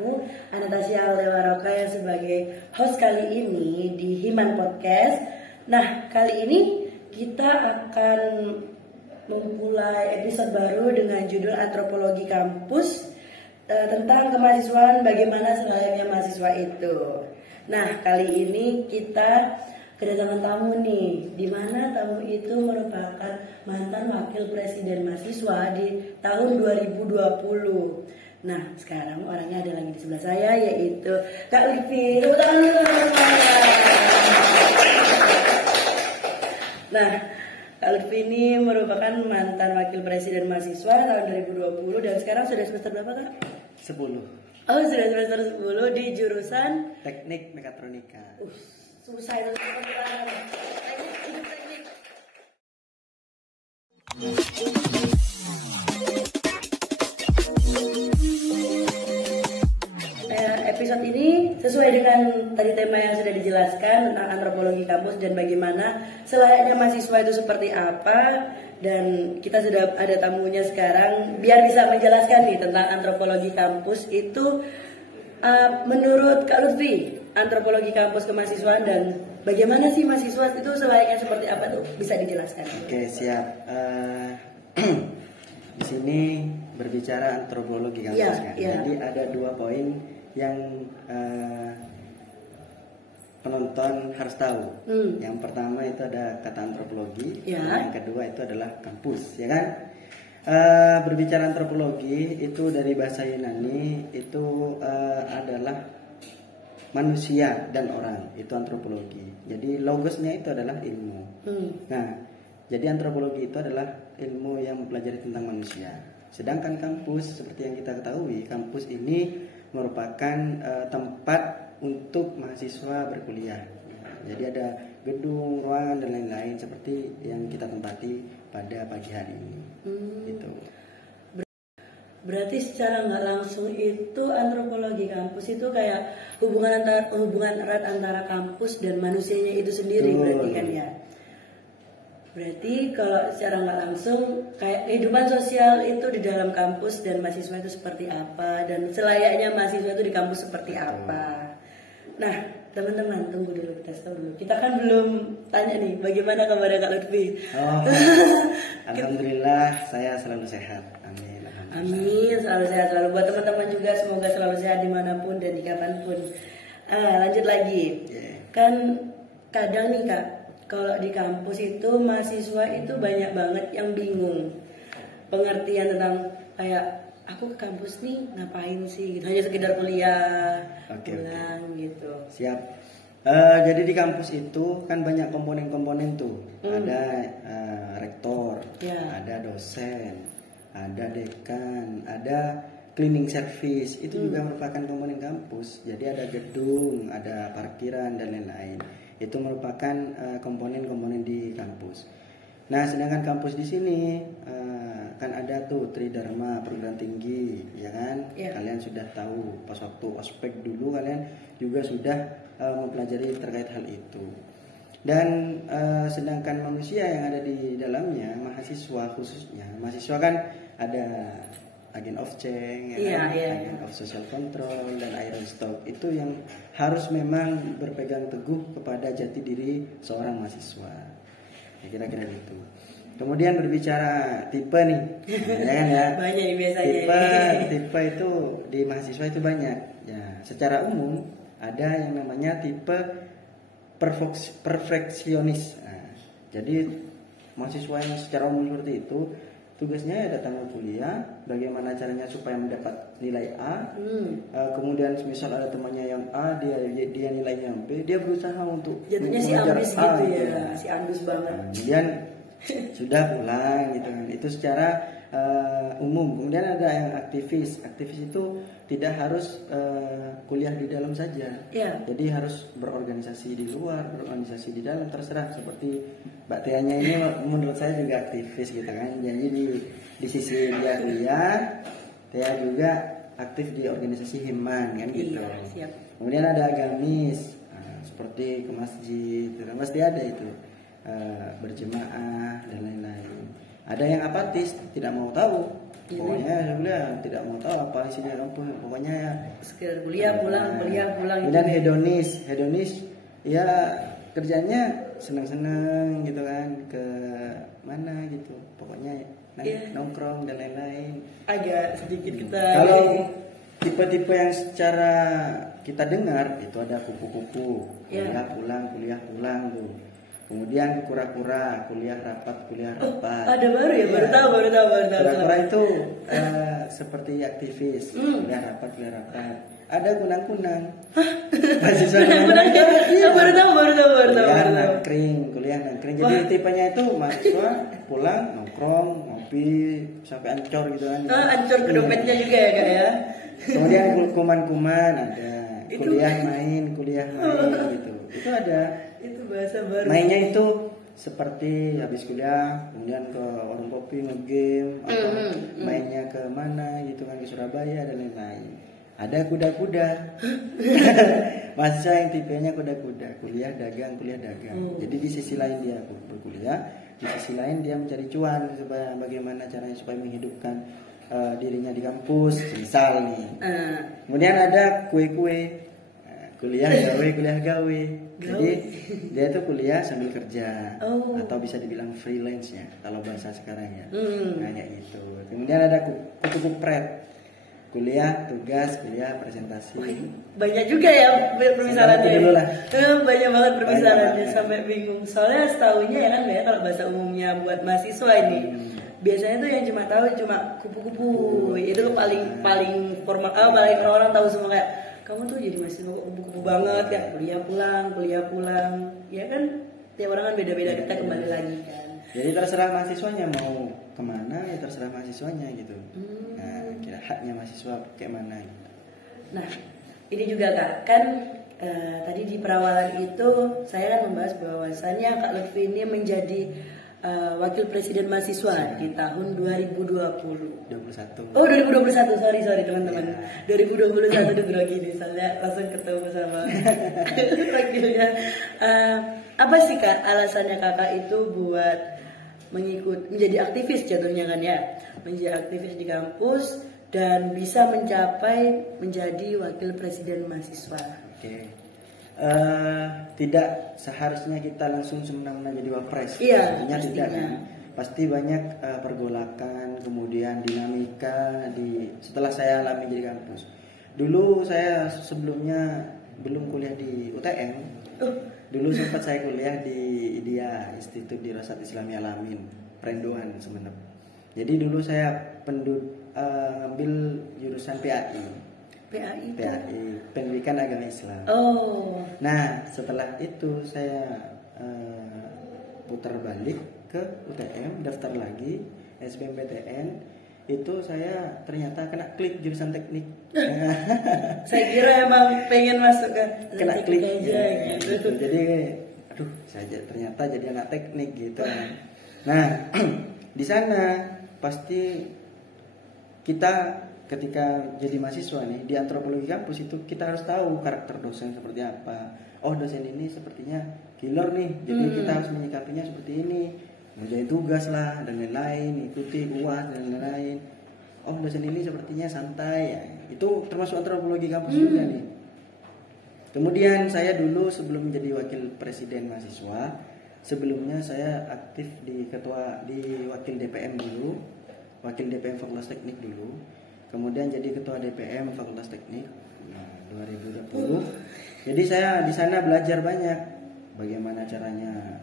aku Anastasia Aldewaroka yang sebagai host kali ini di Himan Podcast. Nah, kali ini kita akan memulai episode baru dengan judul Antropologi Kampus, tentang kemahasiswaan, bagaimana selayaknya mahasiswa itu. Nah, kali ini kita kedatangan tamu nih, di mana tamu itu merupakan mantan wakil presiden mahasiswa di tahun 2020. Nah, sekarang orangnya ada lagi di sebelah saya, yaitu Kak Lutfi. Nah, Kak Lutfi ini merupakan mantan wakil presiden mahasiswa tahun 2020 dan sekarang sudah semester berapa, Kak? 10. Oh, sudah semester 10 di jurusan Teknik Mekatronika. Susah itu teknik. Episode ini sesuai dengan tadi tema yang sudah dijelaskan tentang antropologi kampus dan bagaimana selayaknya mahasiswa itu seperti apa, dan kita sudah ada tamunya sekarang biar bisa menjelaskan nih tentang antropologi kampus itu. Menurut Kak Lutfi, antropologi kampus kemahasiswaan dan bagaimana sih mahasiswa itu selayaknya seperti apa tuh, bisa dijelaskan? Oke, siap. Di sini berbicara antropologi kampus kan. Jadi ada 2 poin yang penonton harus tahu. Yang pertama itu ada kata antropologi, yang kedua itu adalah kampus, ya kan? Berbicara antropologi itu dari bahasa Yunani itu adalah manusia dan orang, itu antropologi. Jadi logosnya itu adalah ilmu. Nah, jadi antropologi itu adalah ilmu yang mempelajari tentang manusia. Sedangkan kampus, seperti yang kita ketahui, kampus ini merupakan tempat untuk mahasiswa berkuliah. Jadi ada gedung, ruangan dan lain-lain seperti yang kita tempati pada pagi hari ini. Gitu. Berarti secara nggak langsung itu antropologi kampus itu kayak hubungan erat antara kampus dan manusianya itu sendiri. Berarti kan ya. Berarti kalau secara nggak langsung kayak kehidupan sosial itu di dalam kampus dan mahasiswa itu seperti apa, dan selayaknya mahasiswa itu di kampus seperti apa. Nah, teman-teman tunggu dulu, kita tahu dulu. Kita kan belum tanya nih bagaimana kabar Kak Lutfi. Alhamdulillah saya selalu sehat. Amin. Amin, selalu sehat selalu. Buat teman-teman juga semoga selalu sehat dimanapun dan di kapanpun. Lanjut lagi. Kan kadang nih Kak, kalau di kampus itu mahasiswa itu banyak banget yang bingung pengertian tentang kayak aku ke kampus nih ngapain sih gitu, hanya sekedar kuliah pulang gitu. Siap. Jadi di kampus itu kan banyak komponen-komponen tuh. Ada rektor, ada dosen, ada dekan, ada cleaning service. Itu juga merupakan komponen kampus. Jadi ada gedung, ada parkiran dan lain-lain. Itu merupakan komponen-komponen di kampus. Nah, sedangkan kampus di sini kan ada tuh Tridharma perguruan tinggi, ya kan? Kalian sudah tahu pas waktu ospek dulu kalian juga sudah mempelajari terkait hal itu. Dan sedangkan manusia yang ada di dalamnya, mahasiswa khususnya, mahasiswa kan ada agen of change, agen of social control dan iron stock. Itu yang harus memang berpegang teguh kepada jati diri seorang mahasiswa. Ya, kira-kira itu. Kemudian berbicara tipe nih, ya kan ya. Banyak nih biasanya. Tipe itu di mahasiswa itu banyak. Ya, secara umum ada yang namanya tipe perfeksionis. Nah, jadi mahasiswa yang secara umum seperti itu tugasnya datang ke kuliah, bagaimana caranya supaya mendapat nilai A. Kemudian misal ada temannya yang A, dia nilainya B, dia berusaha untuk jatuhnya si ambis gitu ya, si ambis banget. Kemudian sudah pulang gitu kan. Itu secara umum. Kemudian ada yang aktivis. Aktivis itu tidak harus kuliah di dalam saja. Jadi harus berorganisasi di luar, berorganisasi di dalam, terserah. Seperti Mbak Tianya ini menurut saya juga aktivis gitu kan. Jadi di sisi dia kuliah, Tia juga aktif di organisasi Himan kan gitu. Kemudian ada agamis, seperti ke masjid, gitu kan. Pasti ada itu berjemaah dan lain-lain. Ada yang apatis, tidak mau tahu. Pokoknya saya bilang tidak mau tahu apa isinya kampus. Pokoknya ya sekedar kuliah pulang. Dan hedonis ya kerjanya senang-senang gitu kan, ke mana gitu. Pokoknya nongkrong dan lain-lain. Agak sedikit kita. Kalau tipe-tipe yang secara kita dengar itu ada kupu-kupu, kuliah pulang tuh. Kemudian kura-kura, kuliah rapat. Ada baru ya, baru tahu. Kura-kura itu seperti aktivis, kuliah rapat. Ada kunang-kunang. Mahasiswa kunang-kunang. Baru tahu. Kuliah nangkring. Jadi tipenya itu mahasiswa pulang nongkrong, ngopi sampai ancor gitu kan. Ancor ke dompetnya juga ya Kak ya. Kemudian kuman-kuman ada. Kuliah main gitu. Itu ada. Itu bahasa baru. Mainnya itu seperti habis kuliah kemudian ke warung kopi ngegame atau mainnya ke mana gitu kan, ke Surabaya dan lain-lain. Ada kuda-kuda. Mahasiswa yang tipenya kuda-kuda, kuliah dagang. Jadi di sisi lain dia berkuliah, di sisi lain dia mencari cuan supaya bagaimana caranya supaya menghidupkan dirinya di kampus, misal nih. Kemudian ada kue-kue. Kuliah gawe. Jadi dia tuh kuliah sambil kerja atau bisa dibilang freelance ya kalau bahasa sekarang ya. Kayak gitu. Kemudian ada kupu-kupret. Kuliah, tugas, kuliah, presentasi. Banyak juga ya permisalannya. Banyak banget permisalannya sampai bingung. Soalnya setahunya ya kan ya kalau bahasa umumnya buat mahasiswa ini. Biasanya tuh yang cuma tahu cuma kupu-kupu. Itu paling formal, paling orang tahu semua kayak kamu tuh jadi mahasiswa kok kupu-kupu banget ya, kuliah pulang, ya kan tiap orang kan beda-beda, kita kembali lagi kan. Jadi terserah mahasiswanya mau kemana ya terserah mahasiswanya gitu. Nah, kira haknya mahasiswa kayak mana gitu. Nah, ini juga Kak, kan tadi di perawalan itu saya kan membahas bahwasannya Kak Lutfi ini menjadi wakil presiden mahasiswa di tahun 2021. Oh 2021, sorry teman-teman. 2021 itu grogi nih, soalnya langsung ketemu sama wakilnya. Apa sih Kak alasannya Kakak itu buat menjadi aktivis jatuhnya kan ya, menjadi aktivis di kampus dan bisa mencapai menjadi wakil presiden mahasiswa? Tidak seharusnya kita langsung semena-mena jadi wapres. Iya, tidak kan? Pasti banyak pergolakan, kemudian dinamika setelah saya alami di kampus. Dulu saya sebelumnya belum kuliah di UTM. Dulu sempat saya kuliah di IDIA, Institut Dirasat Islami Alamin, Perendoan Sumeneb. Jadi dulu saya ambil jurusan PAI, Pendidikan Agama Islam. Nah setelah itu saya putar balik ke UTM, daftar lagi SBMPTN. Itu saya ternyata kena klik jurusan teknik. Saya kira emang pengen masuk ke kena klik aja gitu. Jadi saya ternyata jadi anak teknik gitu. Nah di sana pasti kita ketika jadi mahasiswa nih di antropologi kampus itu kita harus tahu karakter dosen seperti apa. Oh dosen ini sepertinya killer nih, jadi kita harus menyikapinya seperti ini. Menjadi tugas lah dan lain-lain, ikuti UAS dan lain-lain. Oh dosen ini sepertinya santai ya. Itu termasuk antropologi kampus juga nih. Kemudian saya dulu sebelum menjadi wakil presiden mahasiswa, sebelumnya saya aktif di wakil DPM dulu, wakil DPM Fakultas Teknik dulu. Kemudian jadi ketua DPM Fakultas Teknik 2020. Jadi saya di sana belajar banyak bagaimana caranya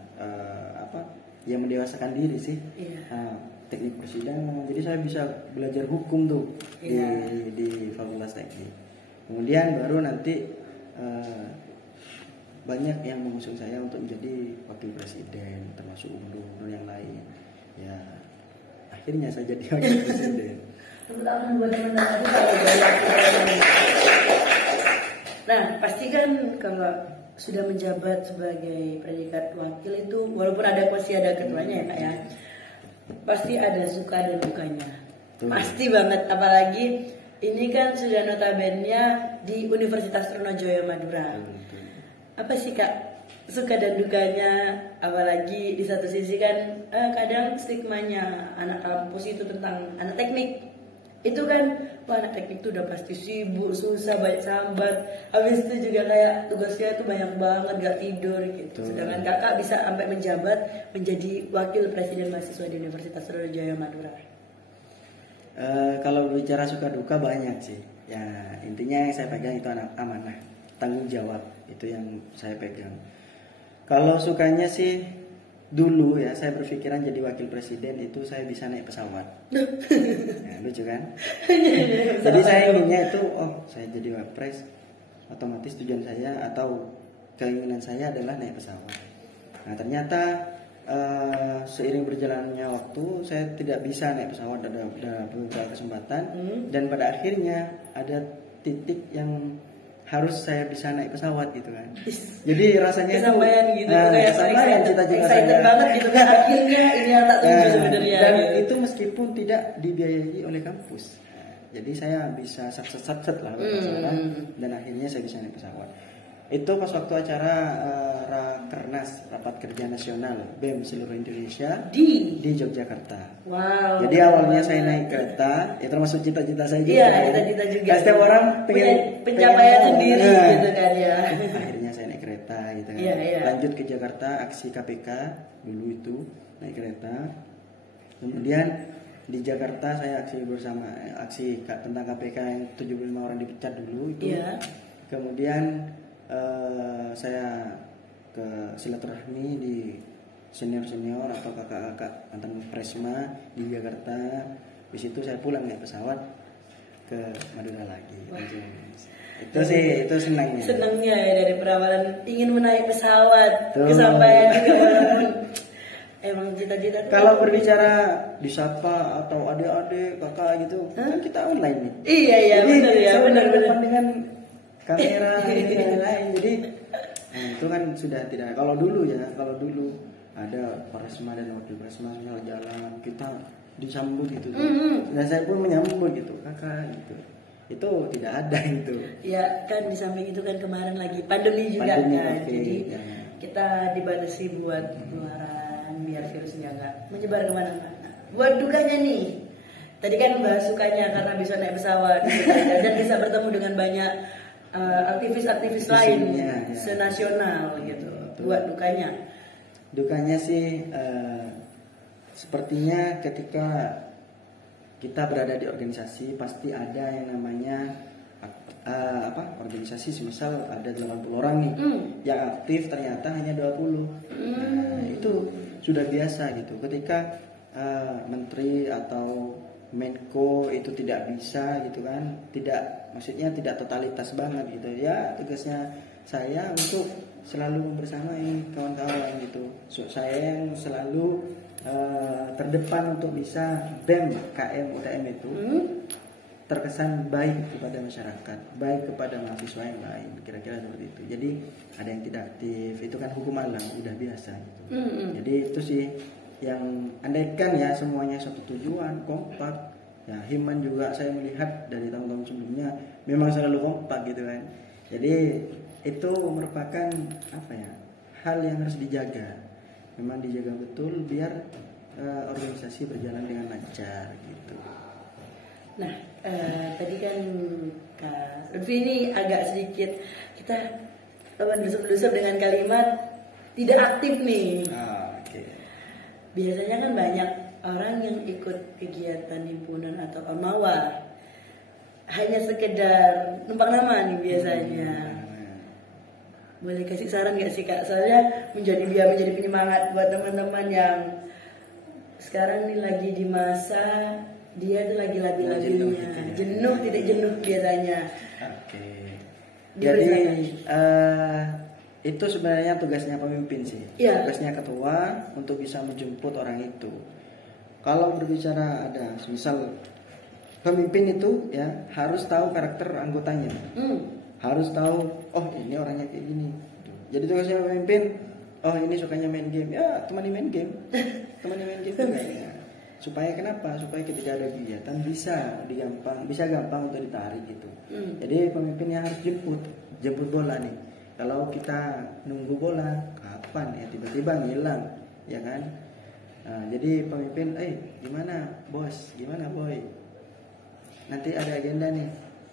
yang mendewasakan diri sih. Teknik persidangan. Jadi saya bisa belajar hukum tuh di Fakultas Teknik. Kemudian baru nanti banyak yang mengusung saya untuk menjadi wakil presiden, termasuk gubernur yang lain. Ya akhirnya saya jadi wakil presiden. Nah, pasti kan kalau sudah menjabat sebagai predikat wakil itu, walaupun masih ada ketuanya ya Kak ya, pasti ada suka dan dukanya. Pasti banget, apalagi ini kan sudah notabene di Universitas Trunojoyo Madura. Apa sih Kak suka dan dukanya, apalagi di satu sisi kan kadang stigmanya anak kampus itu tentang anak teknik itu kan, wah anak teknik itu udah pasti sibuk, susah, banyak sambat, habis itu juga kayak tugasnya itu banyak banget, gak tidur gitu. Sedangkan kakak bisa sampai menjabat menjadi wakil presiden mahasiswa di Universitas Sriwijaya Madura. Kalau bicara suka duka banyak sih ya, intinya yang saya pegang itu amanah, tanggung jawab, itu yang saya pegang. Kalau sukanya sih dulu ya, saya berpikiran jadi wakil presiden itu saya bisa naik pesawat. Ya, lucu kan? Jadi saya inginnya itu, oh saya jadi wapres, otomatis tujuan saya atau keinginan saya adalah naik pesawat. Nah ternyata seiring berjalannya waktu saya tidak bisa naik pesawat, ada beberapa kesempatan, dan pada akhirnya ada titik yang harus saya bisa naik pesawat gitu kan. Jadi rasanya kesampaian gitu, kayak kesampaian cita-cita saya banget gitu kan, akhirnya ini yang tak tunggu sebenarnya. Dan gitu. itu meskipun tidak dibiayai oleh kampus. Jadi saya bisa sakset lah dan akhirnya saya bisa naik pesawat. Itu pas waktu acara Rakernas, Rapat Kerja Nasional BEM seluruh Indonesia di Yogyakarta. Wow. Jadi awalnya saya naik kereta, ya termasuk cita-cita saya juga. Iya, cita-cita juga. Setiap orang punya pencapaian sendiri gitu kan ya. Akhirnya saya naik kereta gitu kan. Iya. Lanjut ke Jakarta, aksi KPK dulu itu naik kereta. Kemudian di Jakarta saya aksi bersama aksi tentang KPK yang 75 orang dipecat dulu itu. Iya. Kemudian saya ke silaturahmi di senior atau kakak-kakak mantan Presma di Jakarta. Di situ saya pulang naik pesawat ke Madura lagi. Itu sih, itu senangnya. Senangnya ya, dari perawalan ingin menaik pesawat, kesampaian emang cita-cita. Kalau berbicara disapa atau adik-adik kakak gitu, kan kita online nih. Iya benar ya, benar. Dengan kamera dan lain-lain. Jadi itu kan sudah tidak. Kalau dulu ada Presma dan wakil Presma jalan, kita disambut gitu. Dan saya pun menyambut gitu, kakak gitu. Itu tidak ada itu. Ya kan di samping itu kan kemarin lagi pandemi juga kan. Jadi kita dibatasi buat keluaran biar virusnya nggak menyebar kemana-mana. Buat dukanya nih, tadi kan bahas sukanya karena bisa naik pesawat gitu, dan bisa bertemu dengan banyak aktivis-aktivis lain senasional gitu. Buat dukanya sih sepertinya ketika kita berada di organisasi pasti ada yang namanya organisasi, semisal ada 80 orang nih yang aktif ternyata hanya 20. Nah, itu sudah biasa gitu. Ketika menteri atau Menko itu tidak bisa gitu kan, maksudnya tidak totalitas banget gitu ya. Tugasnya saya untuk selalu membersamai kawan-kawan gitu. Saya yang selalu terdepan untuk bisa BEM KM UTM itu terkesan baik kepada masyarakat, baik kepada mahasiswa yang lain, kira-kira seperti itu. Jadi ada yang tidak aktif, itu kan hukum alam, udah biasa gitu. Jadi itu sih yang andaikan ya semuanya satu tujuan, kompak. Ya Himan juga saya melihat dari tahun-tahun sebelumnya memang selalu kompak gitu kan. Jadi itu merupakan hal yang harus dijaga. Memang dijaga betul biar organisasi berjalan dengan lancar gitu. Nah, tadi kan Kak Lutfi ini agak sedikit kita mendusuk-dusuk dengan kalimat tidak aktif nih. Biasanya kan banyak orang yang ikut kegiatan himpunan atau ormawa hanya sekedar numpang nama nih biasanya. Boleh kasih saran gak sih Kak? Soalnya menjadi penyemangat buat teman-teman yang sekarang nih lagi di masa dia tuh lagi jenuh tidak jenuh biasanya. Jadi itu sebenarnya tugasnya pemimpin sih. Tugasnya ketua untuk bisa menjemput orang itu. Kalau berbicara ada misal pemimpin itu ya harus tahu karakter anggotanya. Harus tahu, oh ini orangnya kayak gini. Jadi tugasnya pemimpin, oh ini sukanya main game, ya temani main game. Temani main game juga ya. Supaya kenapa? Supaya ketika ada kegiatan bisa gampang untuk ditarik gitu. Jadi pemimpinnya harus jemput bola nih. Kalau kita nunggu bola, kapan ya tiba-tiba ngilang, ya kan? Nah, jadi pemimpin, gimana bos, gimana boy? Nanti ada agenda nih,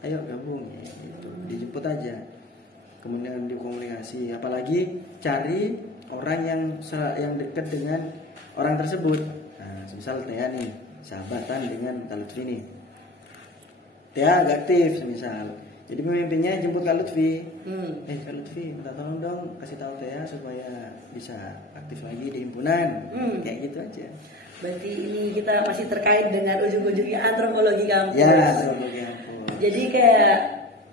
ayo gabung, ya, gitu. Dijemput aja. Kemudian dikomunikasi, apalagi cari orang yang dekat dengan orang tersebut. Nah, misal Tia nih, sahabatan dengan Kak Lutfi nih. Tia agak aktif, misal. Jadi pemimpinnya jemput Kak Lutfi. Kak Lutfi, minta tolong dong kasih tahu Tia supaya bisa aktif lagi di himpunan. Kayak gitu aja. Berarti ini kita masih terkait dengan ujung-ujungnya antropologi kampus. Ya, antropologi kampus. Jadi kayak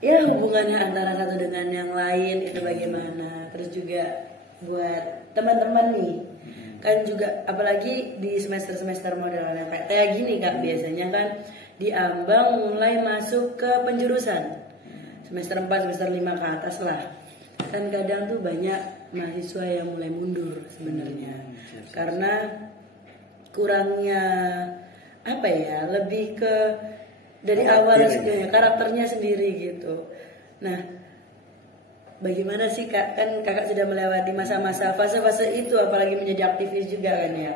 ya hubungannya antara satu dengan yang lain itu bagaimana. Terus juga buat teman-teman nih. Kan juga apalagi di semester-semester modelannya kayak gini Kak, biasanya kan diambang mulai masuk ke penjurusan. Semester 4, semester 5 ke atas lah. Kan kadang tuh banyak mahasiswa yang mulai mundur sebenarnya. Karena kurangnya apa ya, lebih ke dari awal sebenarnya karakternya sendiri gitu. Nah, bagaimana sih Kak, kan Kakak sudah melewati masa-masa fase-fase itu, apalagi menjadi aktivis juga kan ya.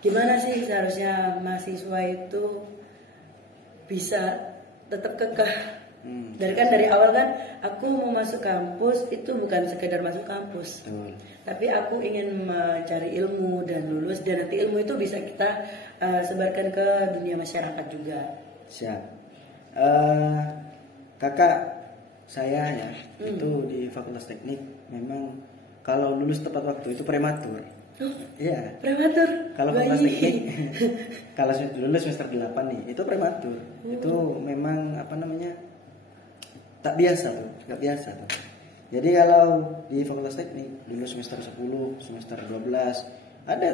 Gimana sih seharusnya mahasiswa itu bisa tetap kekeh? Dari awal kan aku mau masuk kampus itu bukan sekedar masuk kampus, tapi aku ingin mencari ilmu dan lulus, dan nanti ilmu itu bisa kita sebarkan ke dunia masyarakat juga. Siap. Kakak saya ya itu di Fakultas Teknik memang kalau lulus tepat waktu itu prematur. Iya. Prematur. Kalau Fakultas Teknik kalau lulus semester 8 nih itu prematur. Itu memang apa namanya? Tak biasa tuh, nggak biasa tuh. Jadi kalau di Fakultas Teknik lulus semester 10, semester 12 ada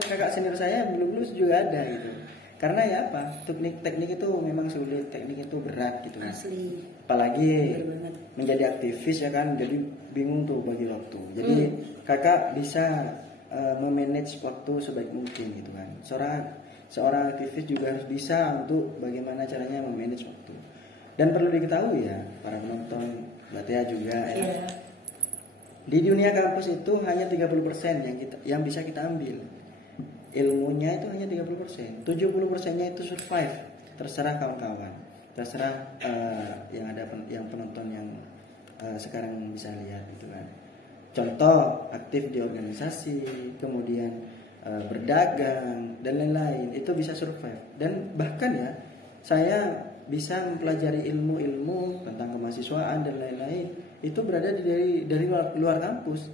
kakak senior saya belum lulus juga ada gitu. Karena ya apa? Teknik itu memang sulit, teknik itu berat gitu kan. Asli. Apalagi menjadi aktivis ya kan, jadi bingung tuh bagi waktu. Jadi kakak bisa memanage waktu sebaik mungkin gitu kan. Seorang aktivis juga harus bisa untuk bagaimana caranya memanage waktu. Dan perlu diketahui ya para penonton, Mbak Tia juga ya. Di dunia kampus itu hanya 30% yang bisa kita ambil. Ilmunya itu hanya 30%. 70%-nya itu survive. Terserah kawan-kawan. Terserah yang penonton yang sekarang bisa lihat gitu kan. Contoh aktif di organisasi, kemudian berdagang dan lain-lain, itu bisa survive. Dan bahkan ya saya bisa mempelajari ilmu-ilmu tentang kemahasiswaan dan lain-lain itu berada dari luar kampus.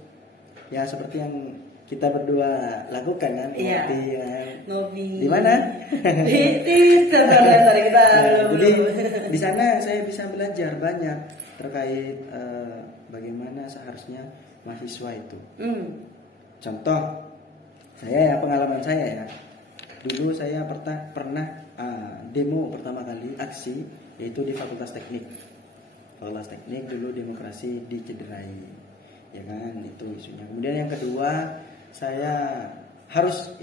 Ya seperti yang kita berdua lakukan kan, ngopi. Di mana? Jadi di sana saya bisa belajar banyak terkait bagaimana seharusnya mahasiswa itu. Contoh pengalaman saya ya. Dulu saya pernah demo pertama kali aksi yaitu di Fakultas Teknik. Fakultas Teknik dulu demokrasi dicederai, ya kan itu isunya. Kemudian yang kedua saya harus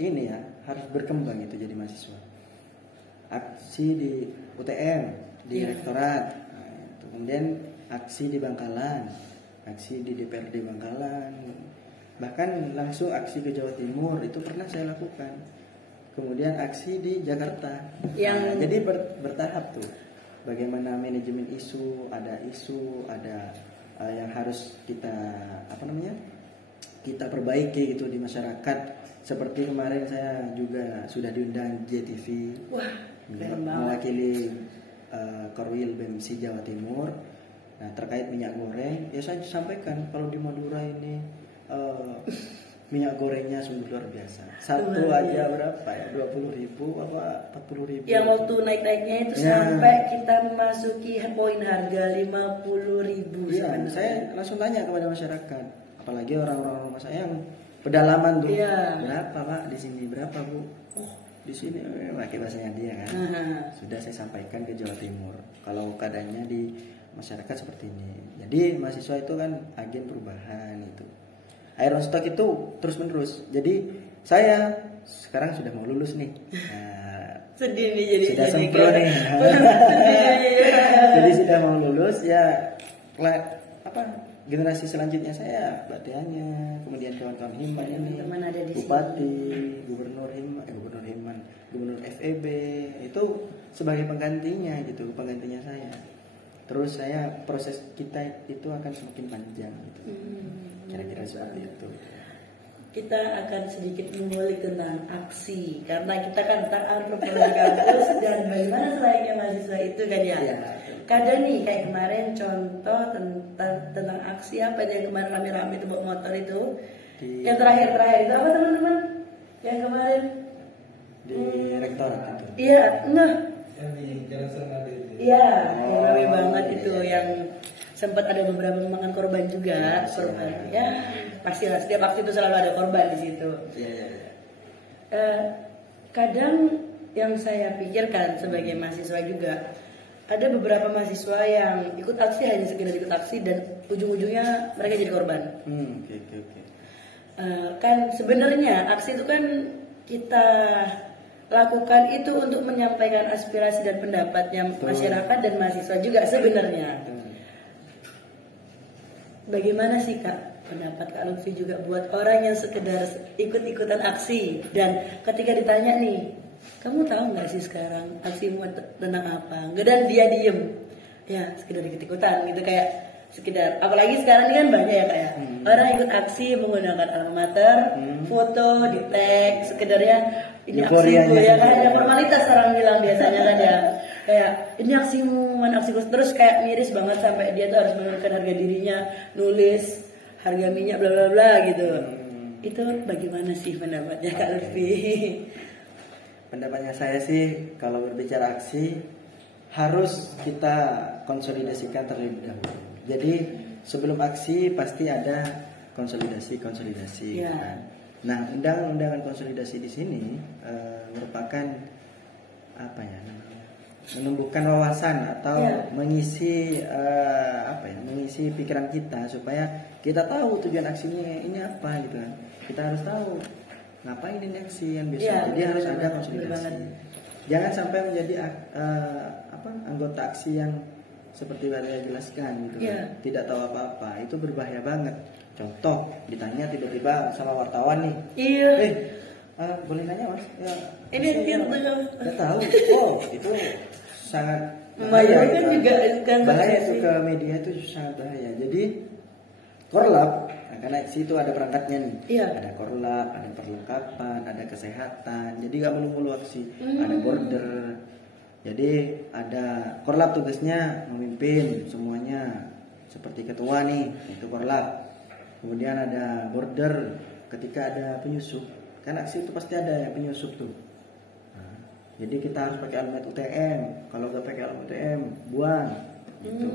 berkembang itu jadi mahasiswa. Aksi di UTM, di rektorat, kemudian aksi di Bangkalan, aksi di DPRD Bangkalan, bahkan langsung aksi ke Jawa Timur itu pernah saya lakukan. Kemudian aksi di Jakarta. Jadi bertahap tuh. Bagaimana manajemen isu, ada yang harus kita kita perbaiki gitu di masyarakat. Seperti kemarin saya juga sudah diundang JTV. Mewakili Korwil BEMSI Jawa Timur. Nah, terkait minyak goreng, ya saya sampaikan kalau di Madura ini minyak gorengnya sungguh luar biasa. Satu aja berapa ya? 20.000 apa 40.000? Yang waktu naik-naiknya itu sampai kita memasuki poin harga 50.000. Iya, saya langsung tanya kepada masyarakat, apalagi orang-orang rumah saya yang pedalaman tuh. Berapa Pak di sini? Berapa Bu? Oh, di sini pakai bahasanya dia kan. Sudah saya sampaikan ke Jawa Timur. Kalau keadaannya di masyarakat seperti ini. Jadi mahasiswa itu kan agen perubahan itu. Iron Stock itu terus menerus. Jadi saya sekarang sudah mau lulus nih. Sedih nih jadi. Sudah sempro nih. Jadi sudah mau lulus ya. generasi selanjutnya saya Mbak Tianya, kemudian kawan-kawan Himan ini, Bupati, Gubernur FEB itu sebagai penggantinya gitu, penggantinya saya. Terus proses kita itu akan semakin panjang gitu. Kira-kira seperti itu. Kita akan sedikit mengulik tentang aksi karena kita kan tentang entrepreneur kampus dan bagaimana selayaknya mahasiswa itu kan ya. Kadang nih kayak kemarin contoh tentang aksi apa yang kemarin rame-rame itu bawa motor itu. Yang terakhir itu apa teman-teman? Yang kemarin di rektorat itu. Iya, Iya, yang rame banget itu yang sempat ada beberapa memakan korban juga, korban. Ya, pastilah setiap aksi itu selalu ada korban di situ. Kadang yang saya pikirkan sebagai mahasiswa juga ada beberapa mahasiswa yang ikut aksi hanya sekedar ikut aksi dan ujung-ujungnya mereka jadi korban. Kan sebenarnya aksi itu kan kita lakukan itu untuk menyampaikan aspirasi dan pendapatnya masyarakat dan mahasiswa juga sebenarnya. Bagaimana sih Kak pendapat Kak Lutfi juga buat orang yang sekedar ikut-ikutan aksi dan ketika ditanya nih, kamu tahu nggak sih sekarang aksimu tentang apa? Dan dia diem, ya sekedar ikut-ikutan gitu kayak sekedar. Apalagi sekarang ini kan banyak ya Kak ya, orang ikut aksi menggunakan alma mater, foto, di tag, sekedarnya ini aksiku ya kan ada formalitas orang bilang biasanya kan ya. Kayak ini aksimu, aksiku terus kayak miris banget sampai dia tuh harus menurunkan harga dirinya, nulis harga minyak bla bla bla gitu. Itu bagaimana sih pendapatnya Kak Lutfi? Pendapatnya saya sih kalau berbicara aksi harus kita konsolidasikan terlebih dahulu. Jadi sebelum aksi pasti ada konsolidasi kan. Nah, undangan konsolidasi di sini merupakan apa ya namanya? Menumbuhkan wawasan atau mengisi mengisi pikiran kita supaya kita tahu tujuan aksinya ini apa gitu kan. Kita harus tahu ngapain ini aksi yang besok. Jadi harus ada konsolidasi. Jangan sampai menjadi anggota aksi yang seperti saya jelaskan gitu kan. Tidak tahu apa-apa, itu berbahaya banget. Contoh, ditanya tiba-tiba sama wartawan nih. Boleh nanya Mas? Ya, ini nggak tahu. Oh, itu sangat bahaya. Bahaya itu ke media itu sangat bahaya. Jadi korlap, karena di situ ada perangkatnya nih. Ada korlap, ada perlengkapan, ada kesehatan. Jadi nggak melulu aksi. Ada border. Jadi ada korlap tugasnya memimpin semuanya seperti ketua nih, itu korlap. Kemudian ada border ketika ada penyusup. Kan aksi itu pasti ada yang penyusup tuh. Nah, jadi kita harus pakai alamat UTM. Kalau nggak pakai alamat UTM, buang. Gitu.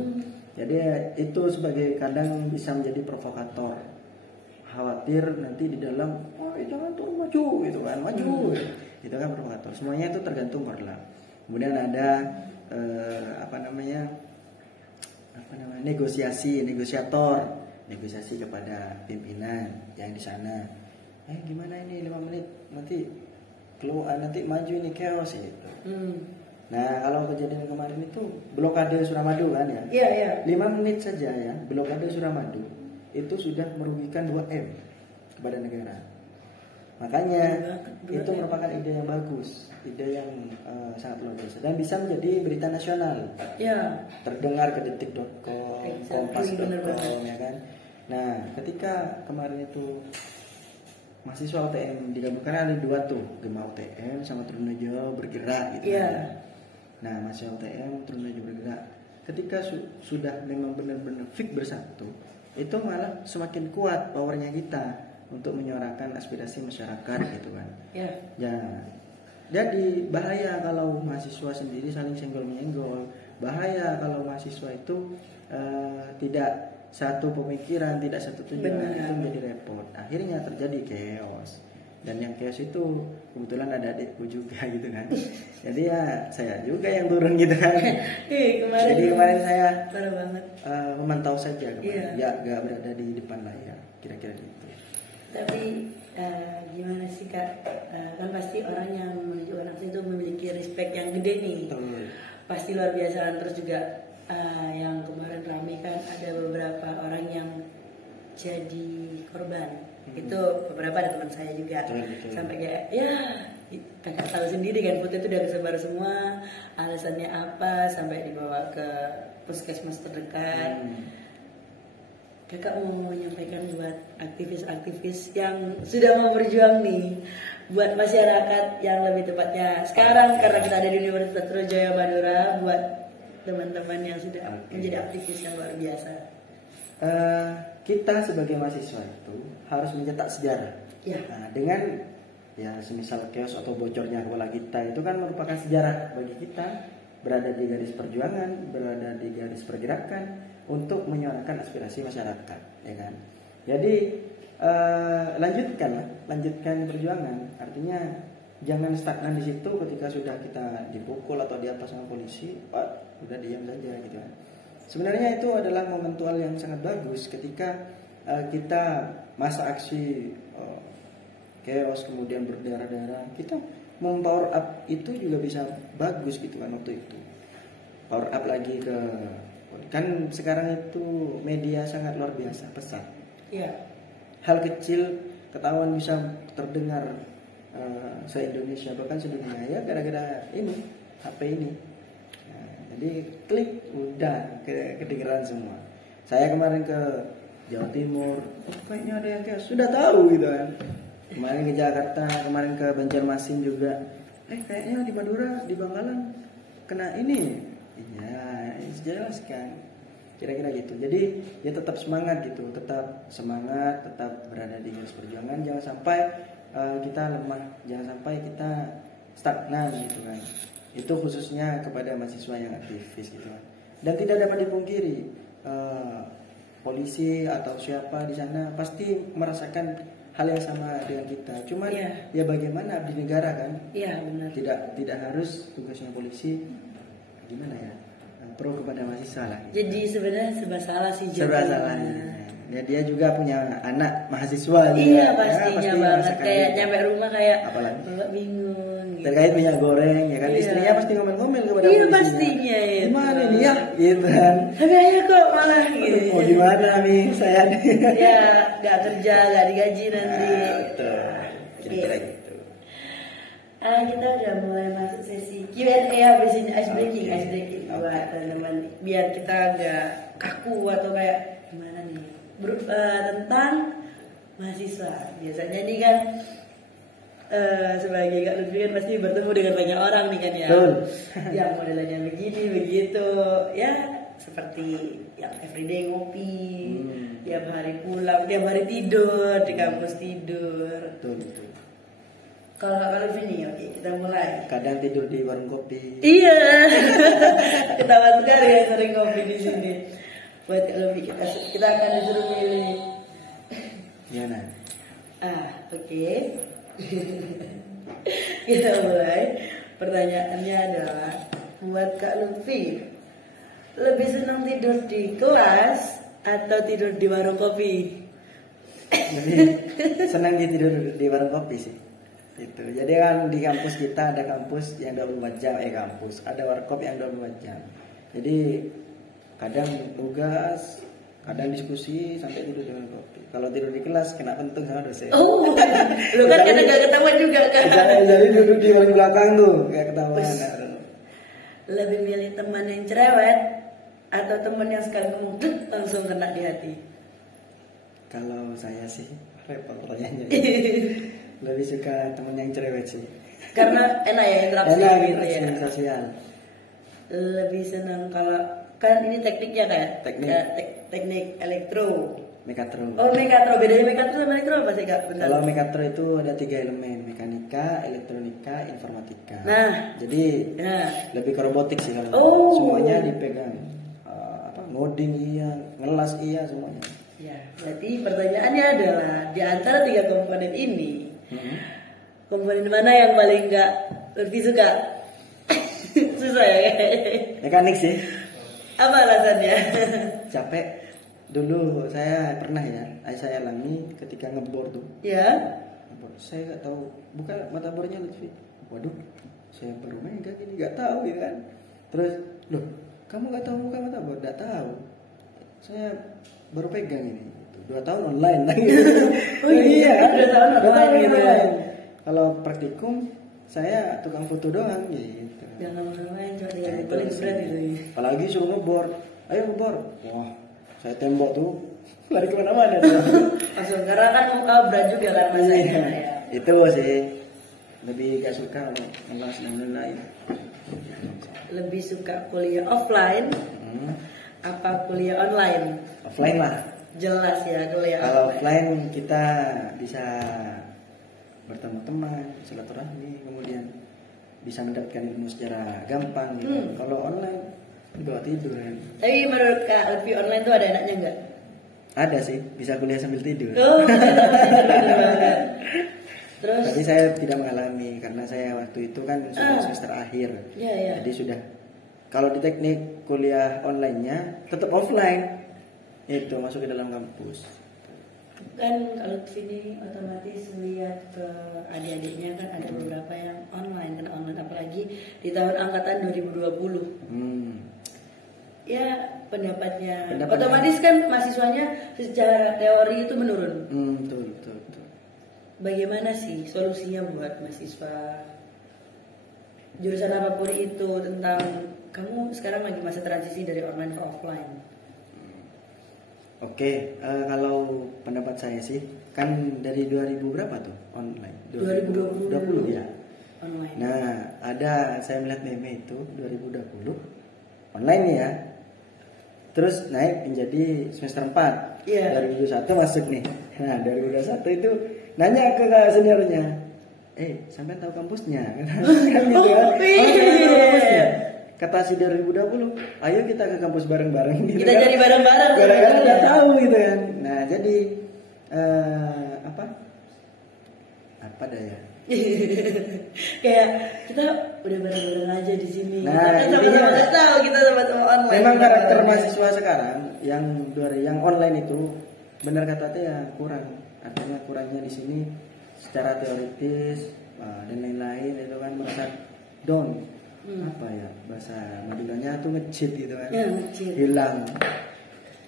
Jadi itu sebagai kadang bisa menjadi provokator. Khawatir nanti di dalam, jangan tuh maju, gitu kan, maju. Itu kan provokator. Semuanya itu tergantung korlap. Kemudian ada negosiasi kepada pimpinan yang di sana. Gimana ini 5 menit nanti keluar nanti maju ini chaos gitu. Nah, kalau kejadian kemarin itu blokade Suramadu kan ya. 5 menit saja ya, blokade Suramadu itu sudah merugikan 2M kepada negara. Makanya itu merupakan ide yang bagus, ide yang sangat luar biasa dan bisa menjadi berita nasional. Terdengar ke detik.com, kompas.com ya kan. Nah, ketika kemarin itu mahasiswa UTM digabungkan ada 2 tuh, Gema UTM sama Trunojo bergerak gitu. Nah, mahasiswa UTM Trunojo bergerak. Ketika sudah memang benar-benar fix bersatu, itu malah semakin kuat powernya kita untuk menyuarakan aspirasi masyarakat gitu kan. Jadi bahaya kalau mahasiswa sendiri saling senggol-menyenggol. Bahaya kalau mahasiswa itu tidak satu pemikiran, tidak satu tujuan, itu menjadi repot. Akhirnya terjadi chaos. Dan yang chaos itu kebetulan ada adikku juga gitu kan. Jadi ya saya juga yang turun gitu kan. Jadi kemarin saya memantau saja kemarin. Gak berada di depan layar, kira-kira gitu. Tapi gimana sih Kak, kan pasti orang yang menunjukkan aksi itu memiliki respect yang gede nih. Pasti luar biasa. Terus juga yang kemarin ramai kan ada beberapa orang yang jadi korban. Itu beberapa ada teman saya juga. Betul. Sampai kayak ya kakak tahu sendiri kan, foto itu udah kesebar semua, alasannya apa, sampai dibawa ke puskesmas terdekat. Kakak mau menyampaikan buat aktivis-aktivis yang sudah mau berjuang nih, buat masyarakat yang lebih tepatnya sekarang karena kita ada di Universitas Trunojoyo Madura, buat teman-teman yang sudah menjadi aktivis yang luar biasa. Kita sebagai mahasiswa itu harus mencetak sejarah. Ya. Nah, dengan ya semisal chaos atau bocornya bola kita itu kan merupakan sejarah bagi kita berada di garis perjuangan, berada di garis pergerakan untuk menyuarakan aspirasi masyarakat, ya kan. Jadi lanjutkan perjuangan. Artinya jangan stagnan di situ ketika sudah kita dipukul atau diapa sama polisi, udah diam saja gitu kan. Sebenarnya itu adalah momentum yang sangat bagus ketika kita masa aksi chaos kemudian berdarah-darah, kita mempower up itu juga bisa bagus gitu kan waktu itu. Power up lagi ke kan sekarang itu media sangat luar biasa pesat. Iya. Hal kecil ketahuan bisa terdengar se-Indonesia bahkan sedunia ya gara-gara ini HP ini. Jadi klik udah kedengeran semua. Saya kemarin ke Jawa Timur, kayaknya ada yang kayak sudah tahu gitu kan. Kemarin ke Jakarta, kemarin ke Banjarmasin juga. Kayaknya di Madura, di Bangkalan kena ini. Iya, jelas kan. Kira-kira gitu. Jadi ya tetap semangat gitu, tetap semangat, tetap berada di garis perjuangan. Jangan sampai kita lemah, jangan sampai kita stagnan gitu kan. Itu khususnya kepada mahasiswa yang aktivis gitu kan. Dan tidak dapat dipungkiri polisi atau siapa di sana pasti merasakan hal yang sama dengan kita. Cuman ya bagaimana abdi negara kan? Iya benar. Tidak harus tugasnya polisi gimana ya? Pro kepada mahasiswa lah. Jadi sebenarnya serba salah sih. Serba salah. Ya, dia juga punya anak mahasiswa. Iya pastinya banget. Kayak nyampe rumah kayak apalagi bingung. Gitu. Terkait minyak goreng ya kan, istrinya pasti ngomel-ngomel kepada polisinya. Iya pastinya ya. Gimana nih ya? Gitu kan. Tapi ayo kok malah gitu. Mau gimana nih saya nih? Ya nggak kerja, nggak digaji nanti. Betul. Kira-kira gitu. Kita udah mulai masuk sesi Q&A habis ini ice breaking buat teman-teman biar kita agak kaku atau kayak gimana nih tentang mahasiswa. Biasanya nih kan sebagai Kak Lutfi kan pasti bertemu dengan banyak orang nih kan ya. Yang modelnya begini begitu ya, seperti yang everyday ngopi, tiap hari pulang, tiap hari tidur di kampus tidur. Betul. Kalau Kak Lutfi nih, oke kita mulai. Kadang tidur di warung kopi. Iya. Ketawa sekali yang sering ngopi di sini. Buat Kak Lutfi kita akan disuruh milih. Gimana? Oke. Kita mulai. Pertanyaannya adalah buat Kak Lutfi, lebih senang tidur di kelas atau tidur di warung kopi? Lebih senang tidur di warung kopi sih. Gitu. Jadi kan di kampus kita ada kampus yang 24 jam, ada warkop yang 24 jam. Jadi kadang tugas, kadang diskusi sampai tidur di warung kopi. Kalau tidur di kelas kena pentung sama dosen. Oh, lu kan kadang gak ketahuan juga kan? Jadi duduk di warung belakang tuh kayak ketahuan. Lebih milih teman yang cerewet atau teman yang sekali ngomong langsung kena di hati? Kalau saya sih repot pertanyaannya. Lebih suka temen yang cerewet sih. Karena enak ya interaksi gitu ya. Sosial. Lebih senang kalau kan ini tekniknya kayak teknik elektro. Mekatro. Oh mekatro, bedanya mekatro sama elektro apa sih Kak? Kalau mekatro itu ada 3 elemen, mekanika, elektronika, informatika. Nah, jadi lebih ke robotik sih kalau. Semuanya dipegang. Ngoding iya, ngelas iya semuanya. Ya, jadi pertanyaannya adalah di antara 3 komponen ini. Komponen mana yang paling lebih suka? Susah ya. Mekanik sih. Apa alasannya? Capek. Dulu saya pernah saya alami ketika ngebor tuh. Ya. Saya nggak tahu, buka mata bornya Lutfi. Waduh, saya baru main kan ini nggak tahu gitu kan. Terus, loh, kamu nggak tahu muka mata nggak tahu, saya baru pegang ini 2 tahun online lagi. Oh iya 2 tahun online gitu ya. Kalau praktikum saya tukang foto doang gitu. Jangan main cuma tinggal paling berat gitu. Apalagi suruh ngebor, ayo ngebor, wah saya tembok tuh lari kemana-mana. Langsung karena kan berat juga kan masanya ya. Itu sih lebih gak suka ngelas online. Lebih suka kuliah offline apa kuliah online? Offline lah. Jelas ya kuliah. Kalau offline kita bisa bertemu teman, silaturahmi, kemudian bisa mendapatkan ilmu secara gampang gitu. Kalau online bawa tidur kan. Tapi menurut Kak Lutfi online tuh ada enaknya nggak? Ada sih, bisa kuliah sambil tidur. Oh, terus? Tapi saya tidak mengalami karena saya waktu itu kan sudah semester akhir. Iya. Jadi sudah. Kalau di teknik kuliah online-nya tetap offline. Itu masuk ke dalam kampus. Kan kalau sini otomatis lihat ke adik-adiknya kan ada beberapa yang online, karena online apalagi di tahun angkatan 2020. Ya pendapatnya otomatis kan mahasiswanya secara teori itu menurun. Betul. Bagaimana sih solusinya buat mahasiswa jurusan apapun itu, tentang kamu sekarang lagi masa transisi dari online ke offline? Oke, kalau pendapat saya sih kan dari 2000 berapa tuh online? 2020 ya. Online. Nah, saya melihat meme itu 2020 online ya. Terus naik menjadi semester 4. Iya. 2021 masuk nih. Nah, 2021 itu nanya ke seniornya. Sampai tahu kampusnya? Kan gitu kan. Iya. Kata si 2020, ayo kita ke kampus bareng-bareng gitu. Kita cari bareng-bareng. Gara-gara nggak tahu gitu kan. Nah, jadi apa daya? Kayak kita udah bareng-bareng aja di sini. Nah, kita sama-sama nggak tahu kita sama-sama online. Memang karakter mahasiswa sekarang yang online itu benar kata ya kurang. Artinya kurangnya di sini secara teoritis dan lain-lain itu kan merasa down. Apa ya bahasa Maduranya tuh ngecit gitu kan, hilang.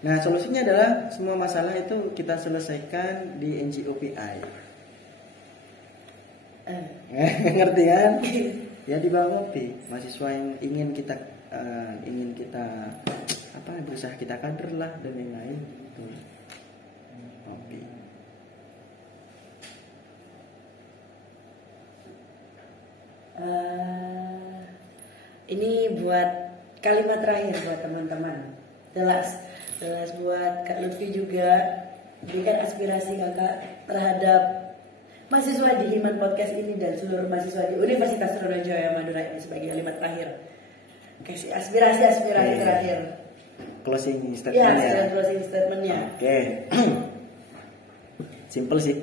Nah solusinya adalah semua masalah itu kita selesaikan di NGOPI. Ngerti kan? Ya di bawah ngopi, mahasiswa yang ingin kita berusaha kita kader lah dan lain-lain gitu. Ngopi. Ini buat kalimat terakhir buat teman-teman. Jelas buat Kak Lutfi juga, berikan aspirasi Kakak terhadap mahasiswa di Himan Podcast ini dan seluruh mahasiswa di Universitas Sriwijaya Madura ini sebagai kalimat terakhir. Kasih aspirasi terakhir. Closing statement ya. Closing statementnya. Oke. Simple sih.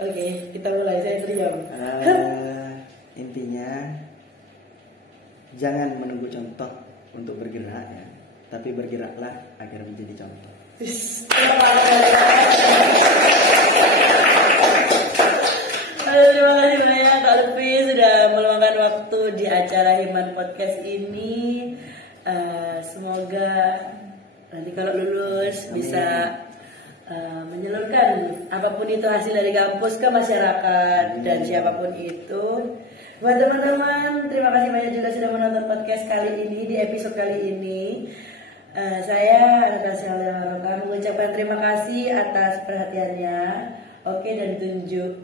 Oke, kita mulai. Saya diam. Intinya jangan menunggu contoh untuk bergerak ya, tapi bergeraklah agar menjadi contoh. Terima kasih banyak Kak Lutfi sudah meluangkan waktu di acara Himan Podcast ini. Semoga nanti kalau lulus bisa menyalurkan apapun itu hasil dari kampus ke masyarakat dan siapapun itu. Buat teman-teman, terima kasih banyak juga sudah menonton podcast kali ini, di episode kali ini. Saya Anastasia Leonardo mengucapkan terima kasih atas perhatiannya. Oke,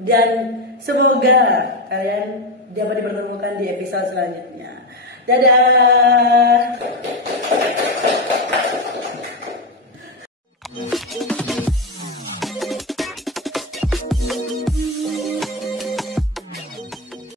dan semoga kalian dapat dipertemukan di episode selanjutnya. Dadah.